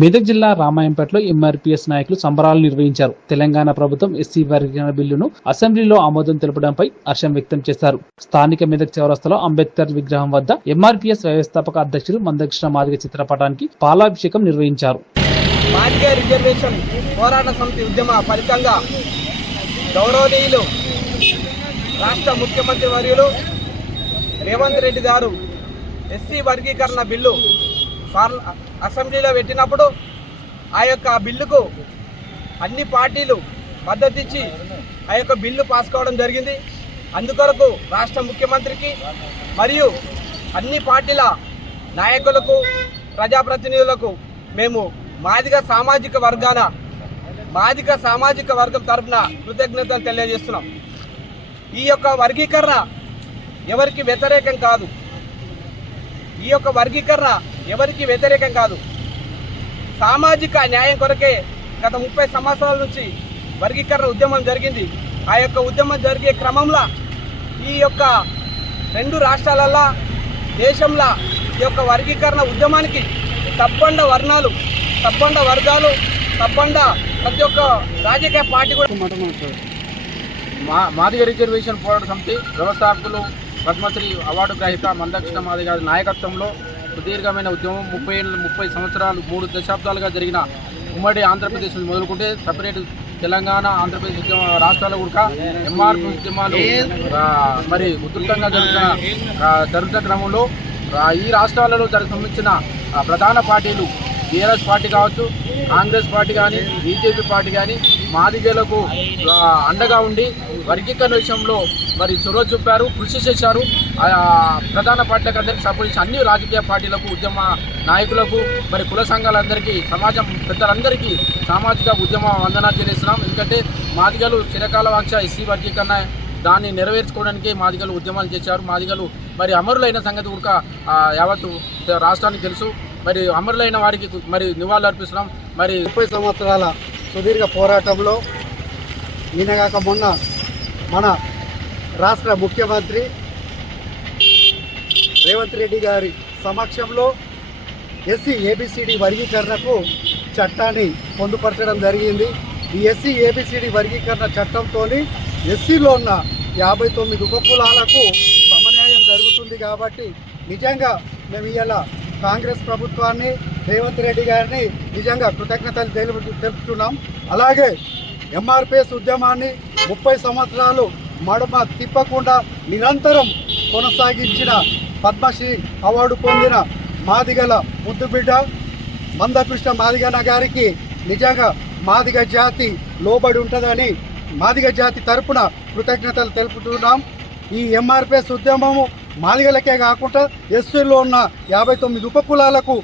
మెదక్ జిల్లా రామాయంపేటలో ఎంఆర్పీఎస్ నాయకులు సంబరాలు నిర్వహించారు. తెలంగాణ ప్రభుత్వం ఎస్సీ వర్గీకరణ బిల్లును అసెంబ్లీలో ఆమోదం తెలపడంపై హర్షం వ్యక్తం చేశారు. స్థానిక మెదక్ చౌరస్తలో అంబేద్కర్ విగ్రహం వద్ద ఎంఆర్పీఎస్ వ్యవస్థాపక అధ్యక్షులు మందకృష్ణ మాదిగ చిత్రపటానికి పాలాభిషేకం నిర్వహించారు. మాదిగ రిజర్వేషన్ పోరాట సమితి ఉద్యమ ఫలితంగా గౌరవనీయులు రాష్ట్ర ముఖ్యమంత్రి వర్యులు రేవంత్ రెడ్డి గారు ఎస్సీ వర్గీకరణ బిల్లు పార్ల అసెంబ్లీలో పెట్టినప్పుడు ఆ యొక్క బిల్లుకు అన్ని పార్టీలు మద్దతిచ్చి ఆ యొక్క బిల్లు పాస్ కావడం జరిగింది. అందుకొరకు రాష్ట్ర ముఖ్యమంత్రికి మరియు అన్ని పార్టీల నాయకులకు ప్రజాప్రతినిధులకు మేము మాదిగ సామాజిక వర్గాన మాదిగ సామాజిక వర్గం తరఫున కృతజ్ఞతలు తెలియజేస్తున్నాం. ఈ యొక్క వర్గీకరణ ఎవరికి వ్యతిరేకం కాదు. ఈ యొక్క వర్గీకరణ ఎవరికి వ్యతిరేకం కాదు. సామాజిక న్యాయం కొరకే గత ముప్పై సంవత్సరాల నుంచి వర్గీకరణ ఉద్యమం జరిగింది. ఆ యొక్క ఉద్యమం జరిగే క్రమంలో ఈ యొక్క రెండు రాష్ట్రాలలో దేశంలో ఈ యొక్క వర్గీకరణ ఉద్యమానికి తప్పండ వర్ణాలు తప్పండ వర్గాలు తప్పండ ప్రతి ఒక్క రాజకీయ పార్టీ కూడా మా మాదిగ రిజర్వేషన్ పోరాట సమితి వ్యవస్థాపకులు పద్మశ్రీ అవార్డు గ్రహీత మందకృష్ణ మాదిగ నాయకత్వంలో సుదీర్ఘమైన ఉద్యమం ముప్పై ముప్పై సంవత్సరాలు మూడు దశాబ్దాలుగా జరిగిన ఉమ్మడి ఆంధ్రప్రదేశ్ మొదలుకుంటే సపరేట్ తెలంగాణ ఆంధ్రప్రదేశ్ ఉద్యమ రాష్ట్రాల కూడా ఎంఆర్ ఉద్యమాలు మరి ఉధృతంగా జరుగుతున్న జరుగుతున్న క్రమంలో ఈ రాష్ట్రాలలో దానికి సంబంధించిన ప్రధాన పార్టీలు టీఆర్ఎస్ పార్టీ కావచ్చు కాంగ్రెస్ పార్టీ కానీ బీజేపీ పార్టీ కానీ మాదిగలకు అండగా ఉండి వర్గీకరణ విషయంలో మరి చొరవ చూపారు కృషి చేశారు. ప్రధాన పార్టీలకు అందరికీ సపోర్ట్ చేసి అన్ని రాజకీయ పార్టీలకు ఉద్యమ నాయకులకు మరి కుల సంఘాలందరికీ సమాజం పెద్దలందరికీ సామాజిక ఉద్యమ వందనాలు చేస్తున్నాం ఎందుకంటే మాదిగలు చిరకాల వాంఛ ఎస్సీ వర్గీకరణ దాన్ని నెరవేర్చుకోవడానికి మాదిగలు ఉద్యమాలు చేశారు. మాదిగలు మరి అమరులైన సంగతి కూడా యావత్తు రాష్ట్రానికి తెలుసు. మరి అమరులైన వారికి మరి నివాళులు అర్పిస్తున్నాం. మరి ముప్పై సంవత్సరాల సుదీర్ఘ పోరాటంలో ఈయనగాక మొన్న మన రాష్ట్ర ముఖ్యమంత్రి రేవంత్ రెడ్డి గారి సమక్షంలో ఎస్సీ ఏబిసిడి వర్గీకరణకు చట్టాన్ని పొందుపరచడం జరిగింది. ఈ ఎస్సీ ఏబిసిడి వర్గీకరణ చట్టంతో ఎస్సీలో ఉన్న యాభై తొమ్మిది ఉపకులాలకు సమన్యాయం జరుగుతుంది కాబట్టి నిజంగా మేము ఇలా కాంగ్రెస్ ప్రభుత్వాన్ని రేవంత్ రెడ్డి గారిని నిజంగా కృతజ్ఞతలు తెలుపు తెలుపుతున్నాం. అలాగే ఎంఆర్పిఎస్ ఉద్యమాన్ని ముప్పై సంవత్సరాలు మడమ తిప్పకుండా నిరంతరం కొనసాగించిన పద్మశ్రీ అవార్డు పొందిన మాదిగల ముద్దుబిడ్డ మందకృష్ణ మాదిగన్న గారికి నిజంగా మాదిగ జాతి లోబడి ఉంటుందని మాదిగ జాతి తరపున కృతజ్ఞతలు తెలుపుతున్నాం. ఈ ఎంఆర్పిఎస్ ఉద్యమము మాదిగలకే కాకుండా ఎస్సీలో ఉన్న యాభై తొమ్మిది ఉపకులాలకు